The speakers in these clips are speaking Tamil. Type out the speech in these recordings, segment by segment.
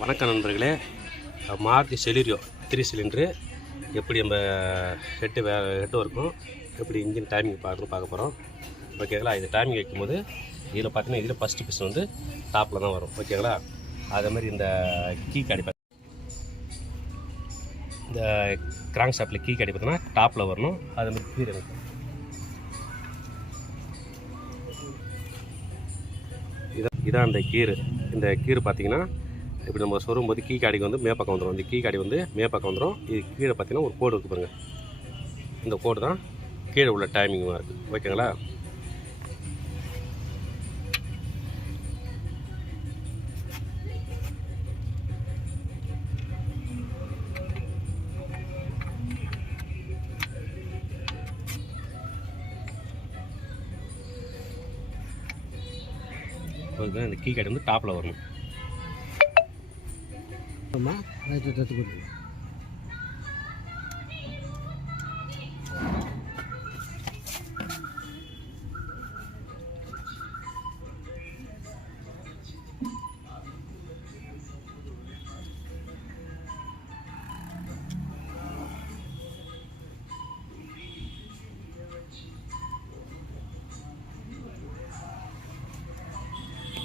வணக்கம் நண்பர்களே. மாருதி செலிரியோ 3 சிலிண்ட்ரு எப்படி நம்ம ஹெட்டு இருக்கும், எப்படி இன்ஜின் டைமிங் பார்க்க போகிறோம். ஓகேங்களா. இது டைமிங் வைக்கும்போது இதில் பார்த்தீங்கன்னா இதில் ஃபஸ்ட்டு பிஸ்டன் வந்து டாப்பில் தான் வரும். ஓகேங்களா. அதே மாதிரி இந்த கீ காடி இந்த கிராங்க் ஷாஃப்டில் கீ காடி பார்த்தீங்கன்னா டாப்பில் வரணும். அதே மாதிரி கீர் எனக்கு இதான் அந்த கீரு. இந்த கீரு பார்த்தீங்கன்னா இப்படி நம்ம சொரும்போது கீ காடிக்கு வந்து மேப்பக்கம் வந்துடும். இந்த கீ காடி வந்து மேப்பக்கம் வந்துடும். இது கீழே பார்த்தீங்கன்னா ஒரு கோடு இருக்குது பாருங்கள். இந்த கோடு தான் கீழே உள்ள டைமிங்காக இருக்குது. ஓகேங்களா. இந்த கீ காடி வந்து டாப்பில் வரணும்.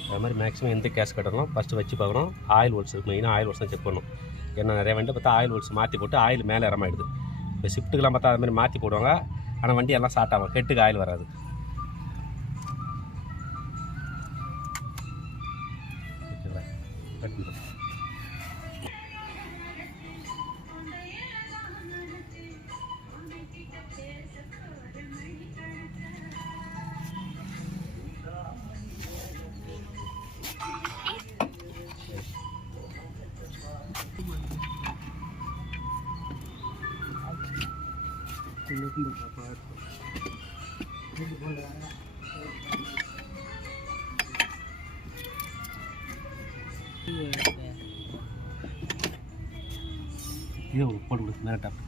அது மாதிரி மேக்ஸிமம் எந்த கேஸ் கட்டணும் ஃபஸ்ட்டு வச்சு பார்க்கணும். ஆயில் ஓல்ஸ் மெயினாக ஆயில் ஓல்ஸ் தான் செக் பண்ணணும். ஏன்னா நிறைய வண்டி பார்த்தா ஆயில் ஓல்ஸ் மாற்றி போட்டு ஆயில் மேலே இறமாயிடுது. இப்போ ஷிஃப்ட்டுக்கெலாம் பார்த்தா அது மாதிரி மாற்றி போடுவாங்க. ஆனால் வண்டி எல்லாம் ஸ்டார்ட் ஆகும், ஹெட்டுக்கு ஆயில் வராது. இது போட்டு கொடு மேலே டாப்.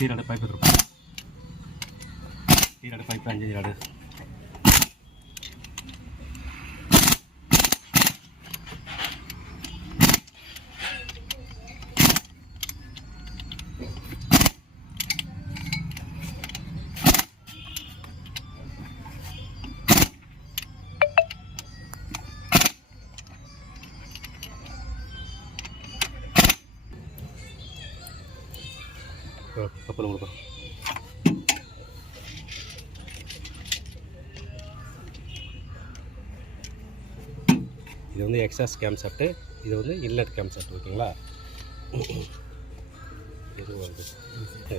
டீராடு பைப் எடுத்துருப்போம். டீராடு பைப் 5 டீராடு. அப்புறம் கொடுப்போம். இது வந்து எக்ஸாஸ்ட் கேம் செட்டு, இது வந்து இன்லெட் கேம் செட். ஓகேங்களா. இது வந்துட்டு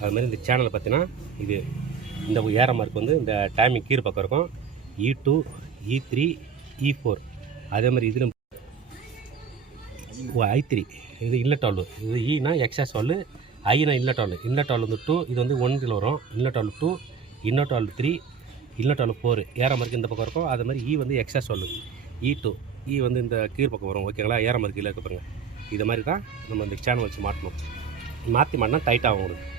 அது மாதிரி இந்த சேனல் பார்த்தீங்கன்னா இது இந்த ஏற மார்க் வந்து இந்த டைமிங் கீழ் பக்கம் இருக்கும். E2 E3 E4. அதே மாதிரி இதில் I3 இது இன்லெட் வால்வு. இது ஈனா எக்ஸாஸ்ட் வால்வு, ஐனா இன்லெட் வால்வு. இன்லெட் வால்வு வந்து 2, இது வந்து 1 வரும். Inlet valve 2, inlet valve 3, inlet valve 4 ஏற மாதிரி இந்த பக்கம் இருக்கும். அது மாதிரி வந்து எக்ஸாஸ்ட் வால்வு. E2 வந்து இந்த கீழ் பக்கம் வரும் ஓகேங்களா, ஏற மாதிரி கீழே இருக்க பாருங்க. இது மாதிரி தான் நம்ம இந்த சேனல் வச்சு மாட்டணும். மாற்றி மாட்டினா டைட் ஆகும் உங்களுக்கு.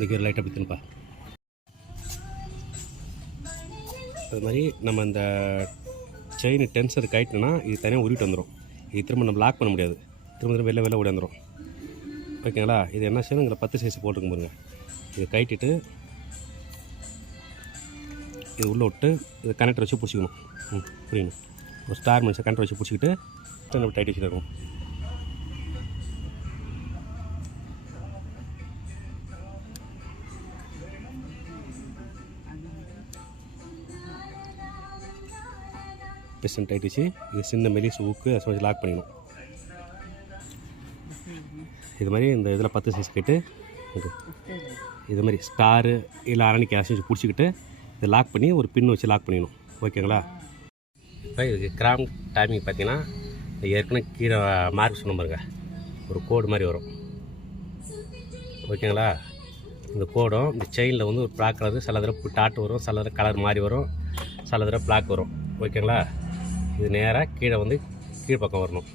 இந்த கீர் லைட்டாக பிடித்துனுப்பா. அது மாதிரி நம்ம இந்த செயின் டென்சர் கைட்டோன்னா இது தனியாக உருவிட்டு வந்துடும். இது திரும்ப நம்ம லாக் பண்ண முடியாது, திரும்ப வெளில ஓடி வந்துடும் ஓகேங்களா. இது என்ன செய்யணும், இதில் 10 சைஸ் போட்டுக்க பாருங்க. இது கைட்டிட்டு இது உள்ளே விட்டு இது கனெக்டர் வச்சு பிடிச்சிக்கணும். புரியணும், ஒரு ஸ்டார் மனுஷன் கனெக்டர் வச்சு பிடிச்சிக்கிட்டு நம்ம டைட் வச்சுட்டு இருக்கணும். பிஸ்டன் டைட் வச்சு இது சின்ன மெலிஸ் ஊக்கு அதை வச்சு லாக் பண்ணிடணும். இது மாதிரி இந்த இதில் 10 சைஸ் கேட்டு இது மாதிரி ஸ்டாரு இல்லை அரணி கேஷ் வச்சு பிடிச்சிக்கிட்டு இதை லாக் பண்ணி ஒரு பின்னு வச்சு லாக் பண்ணிடணும் ஓகேங்களா. இப்போ இதுக்கு கிராம் டைமிங் பார்த்தீங்கன்னா ஏற்கனவே கீழே மார்க் சொன்ன பாருங்க, ஒரு கோடு மாதிரி வரும் ஓகேங்களா. இந்த கோடும் இந்த செயினில் வந்து ஒரு பிளாக் கலர், சில தடவை டாட் வரும், சில தடவை கலர் மாதிரி வரும், சில தடவை பிளாக் வரும் ஓகேங்களா. இது நேராக கீழே வந்து கீழ் பக்கம் வரணும்.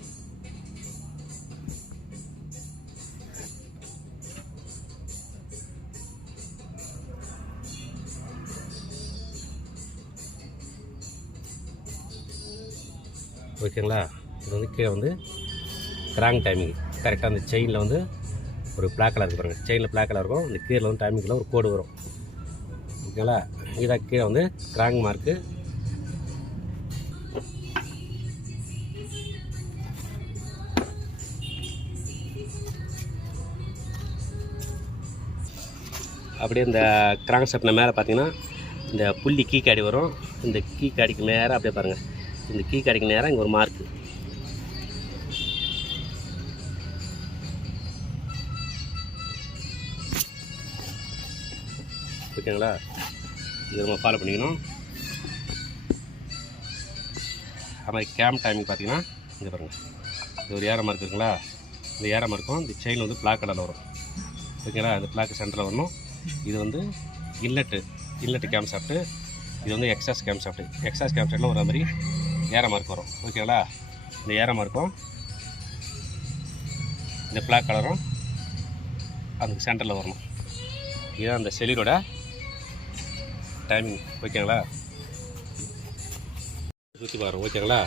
ஓகேங்களா. இது வந்து கீழே வந்து கிராங் டைமிங் கரெக்டாக அந்த செயினில் வந்து ஒரு பிளாக் கலர் இருக்கு பாருங்கள், செயினில் பிளாக் கலர் இருக்கும், இந்த கீழே வந்து டைமிங்கில் ஒரு கோடு வரும் ஓகேங்களா. இதாக கீழே வந்து கிராங் மார்க்கு. அப்படியே இந்த கிராங்க் ஷாஃப்ட் மேலே பார்த்தீங்கன்னா இந்த புள்ளி கீ காடி வரும். இந்த கீ காடிக்கு நேராக அப்படியே பாருங்கள், இந்த கீ காடிக்கு நேராக இங்கே ஒரு மார்க்கு ஓகேங்களா. இதை நம்ம ஃபாலோ பண்ணிக்கணும். அது மாதிரி கேம் டைமிங் பார்த்தீங்கன்னா இங்கே பாருங்கள், இது ஒரு ஏற மார்க் இருக்குங்களா, இந்த ஏற மார்க்கும் இந்த செயின் வந்து பிளாக் கலரில் வரும் ஓகேங்களா. இந்த பிளாக் சென்டரில் வரணும். இது வந்து இன்லெட்டு கேம் சாப்பிட்டு, இது வந்து எக்ஸாஸ் கேம் சாப்பிட்டு, எக்ஸாஸ் கேம் சாப்பிட்டில் ஒரு மாதிரி ஏற மார்க் வரும் ஓகேங்களா. இந்த ஏற மார்க்கும் இந்த பிளாக் கலரும் அதுக்கு சென்டரில் வரணும். இதுதான் அந்த செலிரோட டைமிங் ஓகேங்களா. சுற்றி பாருங்க ஓகேங்களா.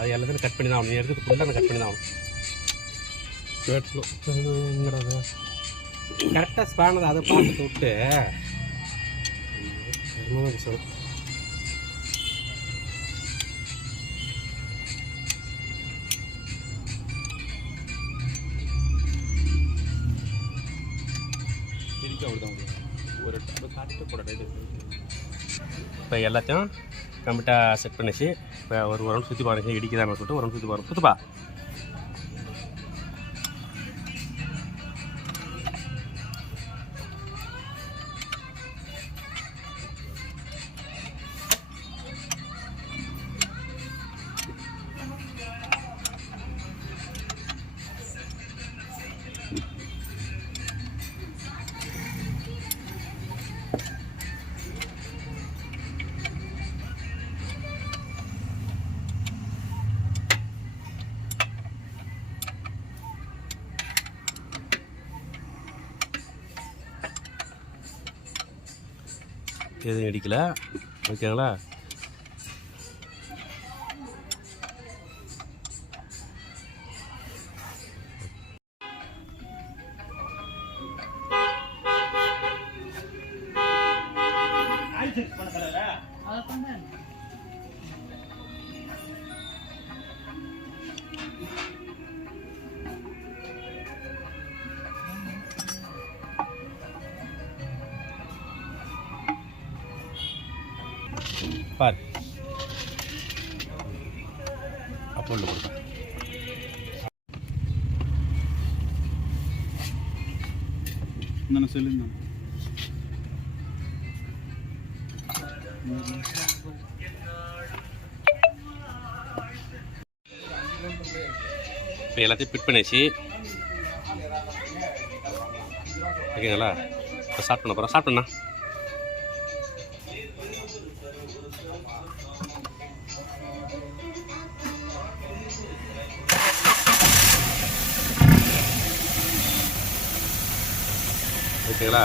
அது எல்லாத்தையும் கட் பண்ணி தான் ஆகணும். எடுத்து ஃபுல்லாக கட் பண்ணி தான் ஆகணும். கரெக்டாக ஸ்பேனது அதை பார்த்துட்டு விட்டு இப்போ எல்லாத்தையும் கம்ப்ளீட்டாக செட் பண்ணிச்சு. இப்போ ஒரு ரவுண்ட் சுற்றி பாருங்க, இடிக்குதான்னு சொல்லிட்டு ஒரு ரவுண்ட் சுற்றி பாருங்க. சுற்றுப்பா. எதுவும் இடிக்கலை ஓகேங்களா. பார் அப்போ உள்ள கொடுப்பேன். நான் சொல்லியிருந்தேன். இப்போ எல்லாத்தையும் ஃபிட் பண்ணியாச்சு. ஓகேங்களா? இப்போ ஸ்டார்ட் பண்ண போகிறோம். ஸ்டார்ட் பண்ணா ஓகேங்களா?